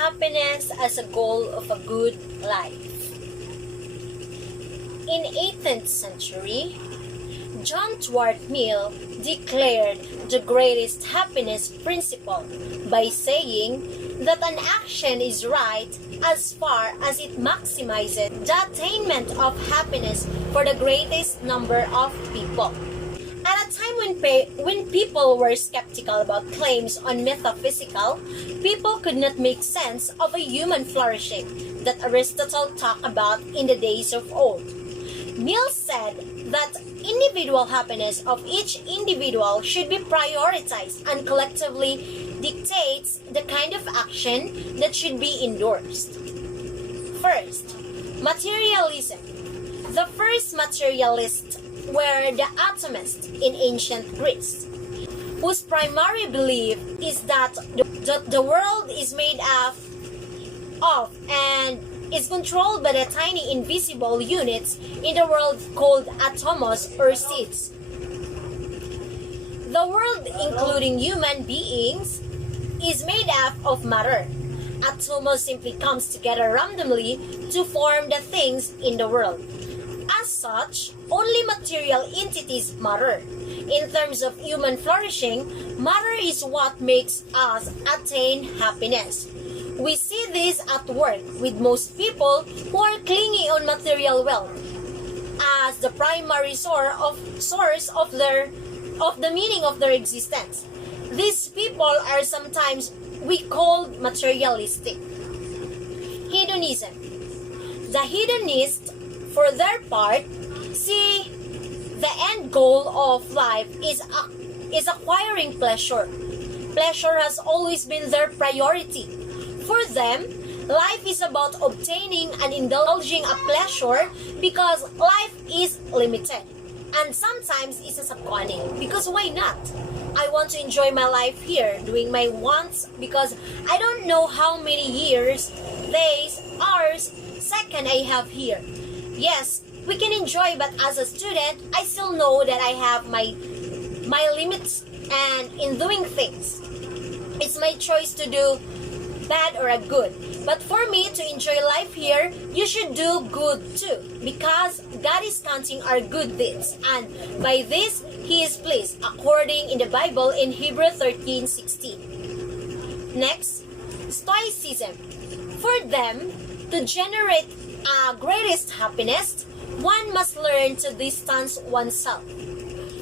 happiness as a goal of a good life. In 18th century, John Stuart Mill declared the greatest happiness principle by saying that an action is right as far as it maximizes the attainment of happiness for the greatest number of people. At a time when people were skeptical about claims on metaphysical, people could not make sense of a human flourishing that Aristotle talked about in the days of old. Mill said that individual happiness of each individual should be prioritized and collectively dictates the kind of action that should be endorsed. First, materialism. The first materialists were the atomists in ancient Greece, whose primary belief is that the world is made of and is controlled by the tiny invisible units in the world called atomos or seeds. The world, including human beings, is made up of matter. Atomos simply comes together randomly to form the things in the world. As such, only material entities matter. In terms of human flourishing, matter is what makes us attain happiness. We see this at work with most people who are clinging on material wealth as the primary source of the meaning of their existence. These people are sometimes we call materialistic. Hedonism. The hedonists, for their part, see the end goal of life is acquiring pleasure. Pleasure has always been their priority. For them, life is about obtaining and indulging a pleasure because life is limited. And sometimes it's a sabkwani, because why not? I want to enjoy my life here, doing my wants, because I don't know how many years, days, hours, seconds I have here. Yes, we can enjoy, but as a student, I still know that I have my limits, and in doing things, it's my choice to do bad or a good. But for me to enjoy life here, you should do good too, because God is counting our good deeds, and by this He is pleased, according in the Bible in Hebrews 13:16. Next, Stoicism. For them to generate greatest happiness, one must learn to distance oneself.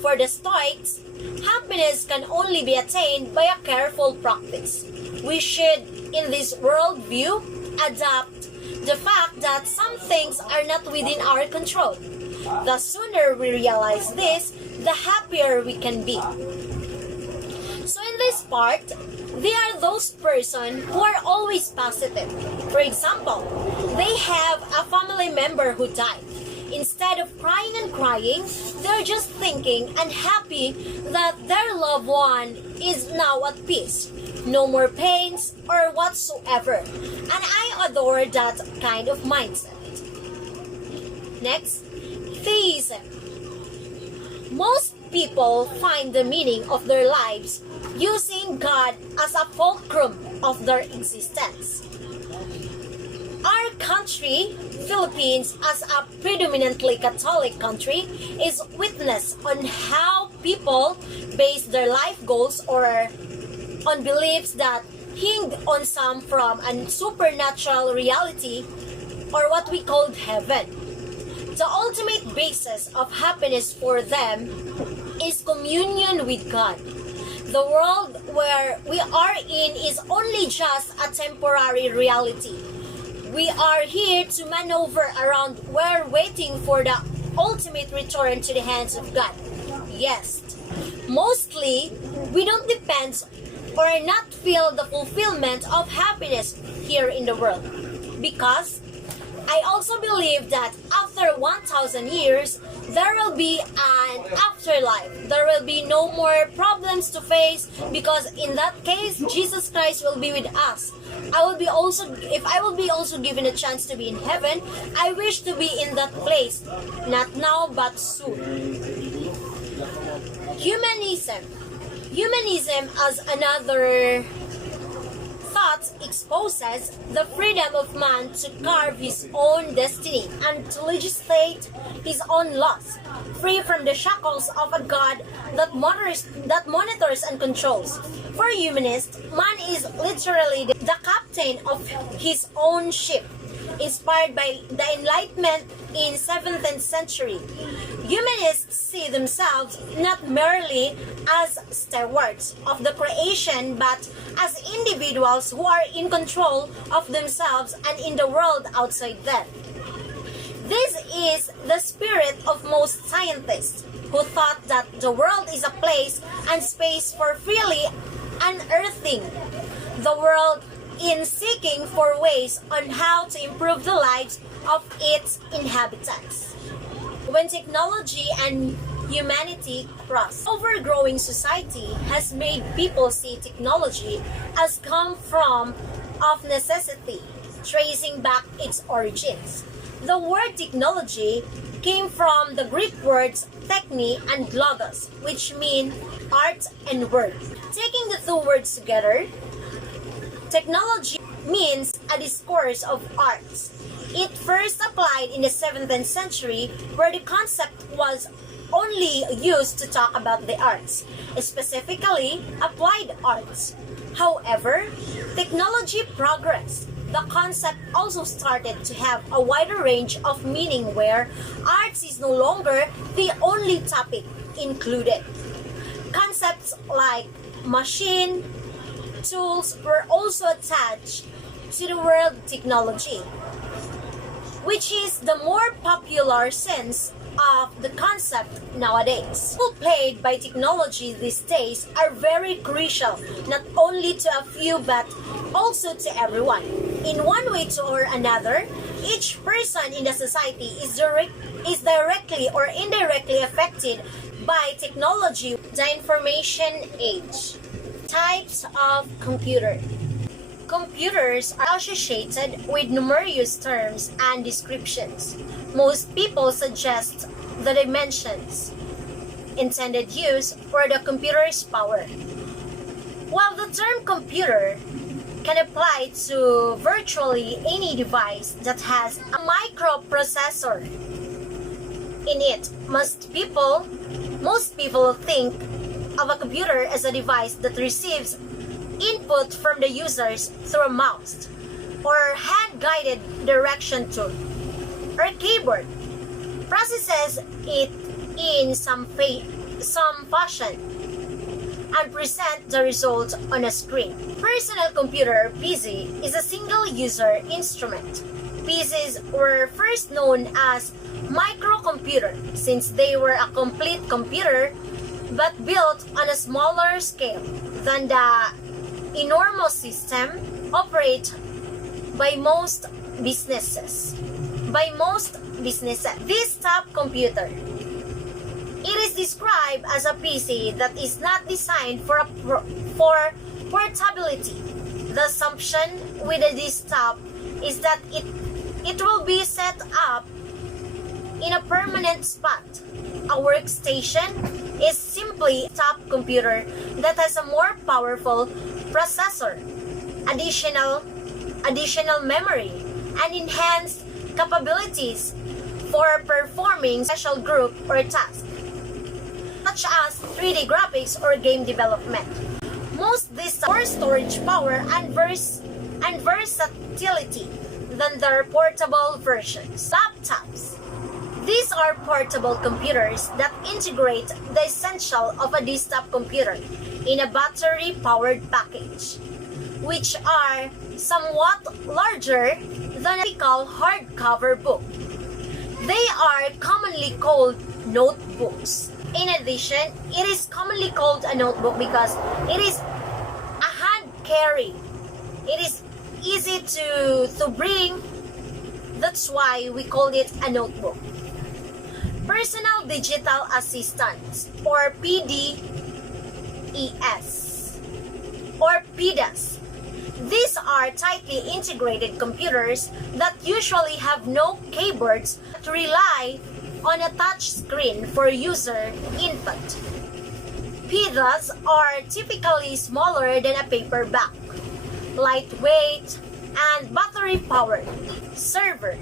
For the Stoics, happiness can only be attained by a careful practice. We should, in this worldview, adapt the fact that some things are not within our control. The sooner we realize this, the happier we can be. So in this part, they are those persons who are always positive. For example, they have a family member who died. Instead of crying and crying, they're just thinking and happy that their loved one is now at peace. No more pains or whatsoever. And I adore that kind of mindset. Next, theism. Most people find the meaning of their lives using God as a fulcrum of their existence. Our country, Philippines, as a predominantly Catholic country, is witness on how people base their life goals or on beliefs that hing on some from a supernatural reality or what we call heaven. The ultimate basis of happiness for them is communion with God. The world where we are in is only just a temporary reality. We are here to maneuver around. We're waiting for the ultimate return to the hands of God. Yes, mostly we don't depend or not feel the fulfillment of happiness here in the world, because I also believe that after 1,000 years, there will be an afterlife. There will be no more problems to face, because in that case, Jesus Christ will be with us. If I will be also given a chance to be in heaven, I wish to be in that place. Not now, but soon. Humanism. Humanism as another Thought exposes the freedom of man to carve his own destiny and to legislate his own laws, free from the shackles of a God that monitors and controls. For humanists, man is literally the captain of his own ship, inspired by the Enlightenment in 17th century. Humanists see themselves not merely as stewards of the creation but as individuals who are in control of themselves and in the world outside them. This is the spirit of most scientists who thought that the world is a place and space for freely unearthing the world in seeking for ways on how to improve the lives of its inhabitants. When technology and humanity cross, overgrowing society has made people see technology as come from of necessity, tracing back its origins. The word technology came from the Greek words techne and logos, which mean art and word. Taking the two words together, technology means a discourse of arts. It first applied in the 17th century, where the concept was only used to talk about the arts, specifically applied arts. However, technology progressed. The concept also started to have a wider range of meaning where arts is no longer the only topic included. Concepts like machine, tools were also attached to the word technology, which is the more popular sense of the concept nowadays. The role played by technology these days are very crucial, not only to a few but also to everyone. In one way or another, each person in the society is directly or indirectly affected by technology. The information age. Types of computer. Computers are associated with numerous terms and descriptions. Most people suggest the dimensions, intended use, or the computer's power. While the term computer can apply to virtually any device that has a microprocessor in it, most people think of a computer as a device that receives input from the users through a mouse or hand-guided direction tool or keyboard, processes it in some fashion, and present the result on a screen. Personal computer (PC) is a single-user instrument. PCs were first known as microcomputer since they were a complete computer but built on a smaller scale than the enormous system operated by most businesses. This top computer, it is described as a PC that is not designed for portability. The assumption with a desktop is that it will be set up in a permanent spot. A workstation is simply a top computer that has a more powerful processor, additional memory, and enhanced capabilities for performing special group or task, such as 3D graphics or game development. Most these more storage power and versatility than their portable versions. Laptops. These are portable computers that integrate the essential of a desktop computer in a battery-powered package, which are somewhat larger than a typical hardcover book. They are commonly called notebooks. In addition, it is commonly called a notebook because it is a hand carry. It is easy to bring. That's why we call it a notebook. Personal Digital Assistants, or PDES, or PDAS. These are tightly integrated computers that usually have no keyboards but rely on a touch screen for user input. PDAs are typically smaller than a paperback. lightweight, and battery-powered. Server.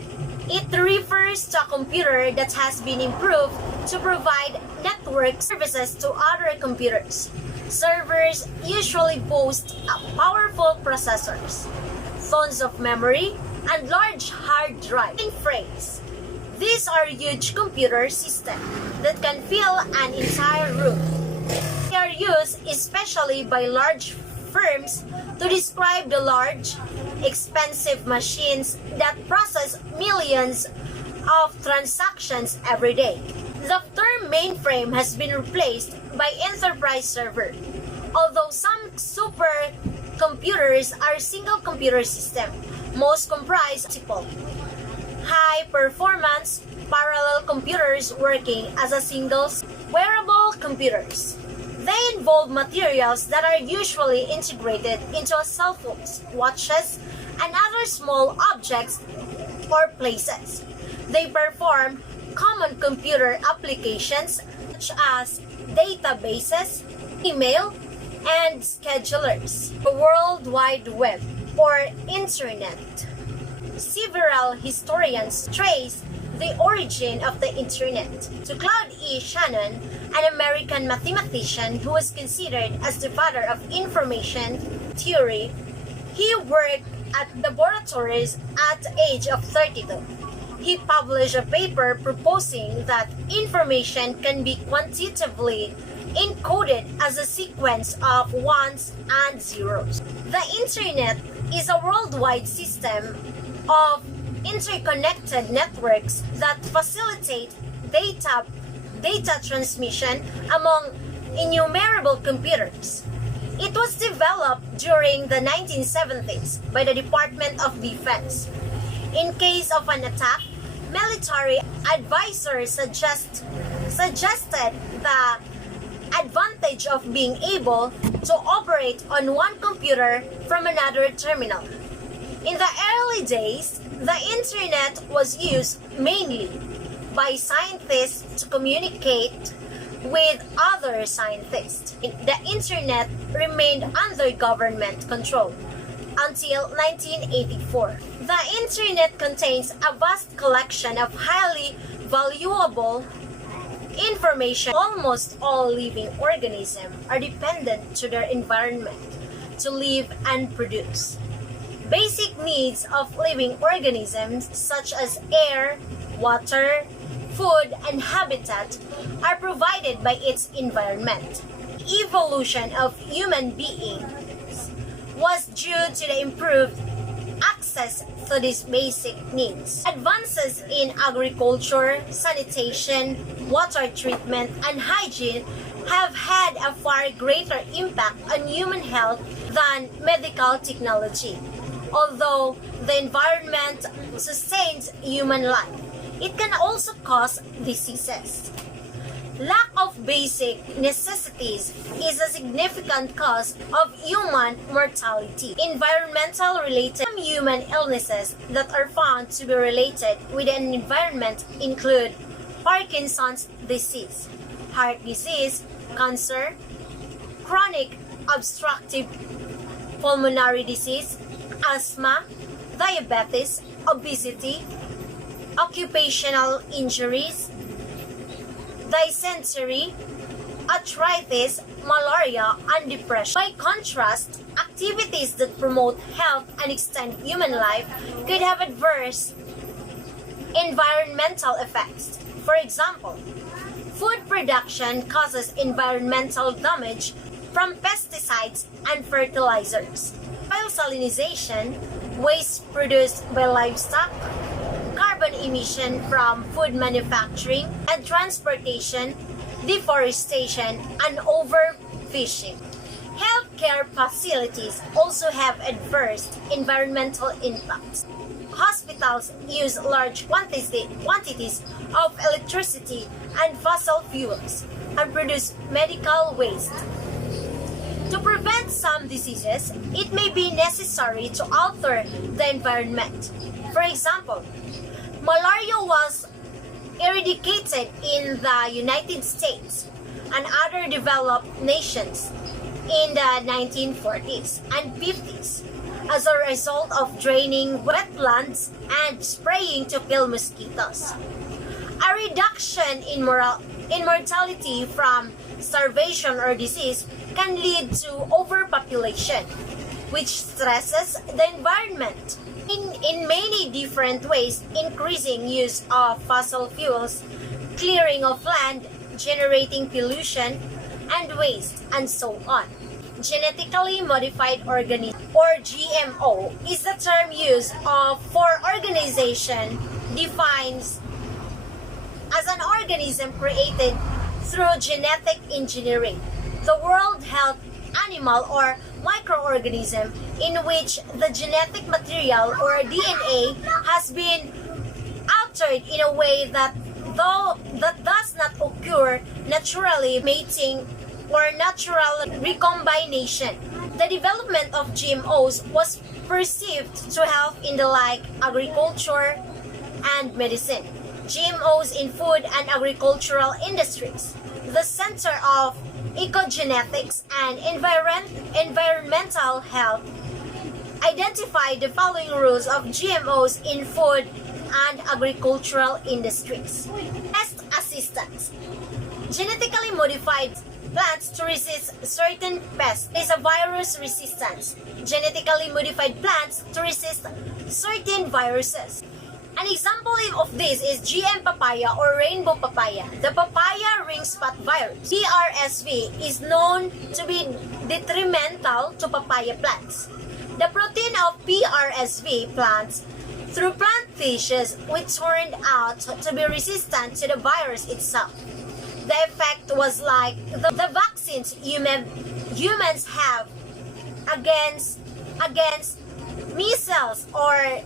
It refers to a computer that has been improved to provide network services to other computers. Servers usually boast powerful processors, tons of memory, and large hard drive. Mainframes. These are huge computer systems that can fill an entire room. They are used especially by large firms to describe the large, expensive machines that process millions of transactions every day. The term mainframe has been replaced by enterprise server, although some supercomputers are single computer system. Most comprise multiple high-performance parallel computers working as a single wearable computers. They involve materials that are usually integrated into cell phones, watches, and other small objects or places. They perform common computer applications such as databases, email, and schedulers. The World Wide Web, or Internet. Several historians trace the origin of the Internet to Claude E. Shannon, an American mathematician who was considered as the father of information theory. He worked at laboratories at the age of 32. He published a paper proposing that information can be quantitatively encoded as a sequence of ones and zeros. The Internet is a worldwide system of interconnected networks that facilitate data transmission among innumerable computers. It was developed during the 1970s by the Department of Defense. In case of an attack, military advisors suggested the advantage of being able to operate on one computer from another terminal. In the early days, the Internet was used mainly by scientists to communicate with other scientists. The Internet remained under government control until 1984. The Internet contains a vast collection of highly valuable information. Almost all living organisms are dependent to their environment to live and produce. Basic needs of living organisms such as air, water, food, and habitat are provided by its environment. Evolution of human beings was due to the improved access to these basic needs. Advances in agriculture, sanitation, water treatment, and hygiene have had a far greater impact on human health than medical technology. Although the environment sustains human life, it can also cause diseases. Lack of basic necessities is a significant cause of human mortality. Environmental related human illnesses that are found to be related with an environment include Parkinson's disease, heart disease, cancer, chronic obstructive pulmonary disease, asthma, diabetes, obesity, occupational injuries, dysentery, arthritis, malaria, and depression. By contrast, activities that promote health and extend human life could have adverse environmental effects. For example, food production causes environmental damage from pesticides and fertilizers. Soil salinization, waste produced by livestock, carbon emission from food manufacturing and transportation, deforestation, and overfishing. Healthcare facilities also have adverse environmental impacts. Hospitals use large quantities of electricity and fossil fuels and produce medical waste. To prevent some diseases, it may be necessary to alter the environment. For example, malaria was eradicated in the United States and other developed nations in the 1940s and 50s. as a result of draining wetlands and spraying to kill mosquitoes. A reduction in mortality from starvation or disease can lead to overpopulation, which stresses the environment in many different ways, increasing use of fossil fuels, clearing of land, generating pollution and waste, and so on. Genetically modified organism, or GMO, is the term used for organization defines as an organism created through genetic engineering. The World Health Animal or microorganism in which the genetic material or DNA has been altered in a way that does not occur naturally, mating or natural recombination. The development of GMOs was perceived to help in the like agriculture and medicine. GMOs in food and agricultural industries. The Center of Ecogenetics and Environmental Health identified the following rules of GMOs in food and agricultural industries. Pest assistance. Genetically modified plants to resist certain pests. There is a virus resistance. Genetically modified plants to resist certain viruses. An example of this is GM papaya or rainbow papaya. The papaya ring spot virus, PRSV, is known to be detrimental to papaya plants. The protein of PRSV plants through plant tissues which turned out to be resistant to the virus itself. The effect was like the vaccines humans have against measles or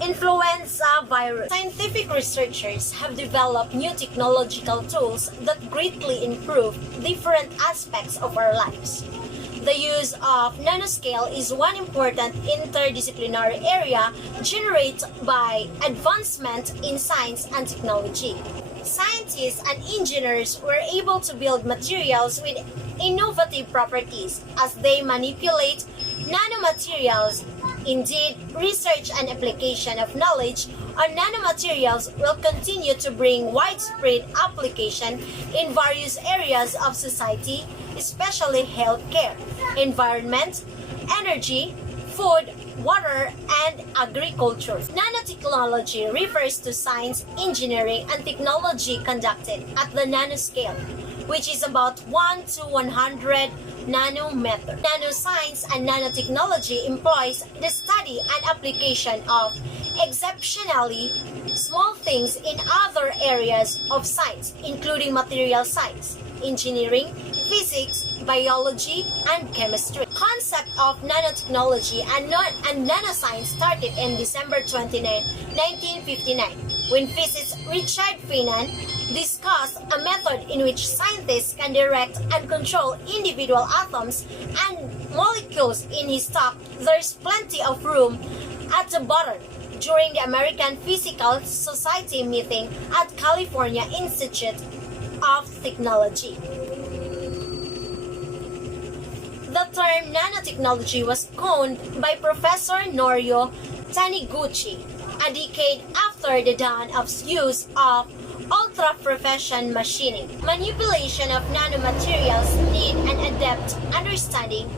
influenza virus. Scientific researchers have developed new technological tools that greatly improve different aspects of our lives. The use of nanoscale is one important interdisciplinary area generated by advancement in science and technology. Scientists and engineers were able to build materials with innovative properties as they manipulate nanomaterials. Indeed, research and application of knowledge on nanomaterials will continue to bring widespread application in various areas of society, especially healthcare, environment, energy, food, water, and agriculture. Nanotechnology refers to science, engineering, and technology conducted at the nanoscale, which is about 1 to 100 nanometer. Nanoscience and nanotechnology employs the study and application of exceptionally small things in other areas of science, including material science, engineering, physics, biology, and chemistry. The concept of nanotechnology and nanoscience started in December 29, 1959, when physicist Richard Feynman discussed a method in which scientists can direct and control individual atoms and molecules. In his talk, There's Plenty of Room at the Bottom, during the American Physical Society meeting at California Institute of Technology. The term nanotechnology was coined by Professor Norio Taniguchi a decade after the dawn of use of ultra-precision machining. Manipulation of nanomaterials need an adept understanding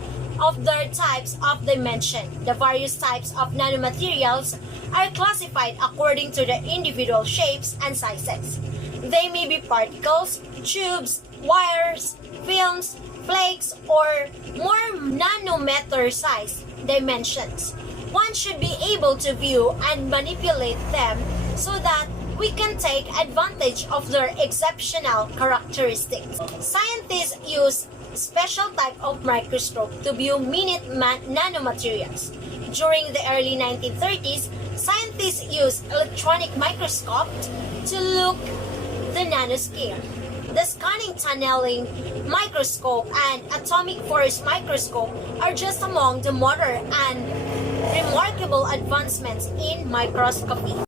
of their types of dimension. The various types of nanomaterials are classified according to their individual shapes and sizes. They may be particles, tubes, wires, films, flakes, or more nanometer-sized dimensions. One should be able to view and manipulate them so that we can take advantage of their exceptional characteristics. Scientists use special type of microscope to view minute nanomaterials. During the early 1930s, scientists used electronic microscope to look the nanoscale. The scanning tunneling microscope and atomic force microscope are just among the modern and remarkable advancements in microscopy.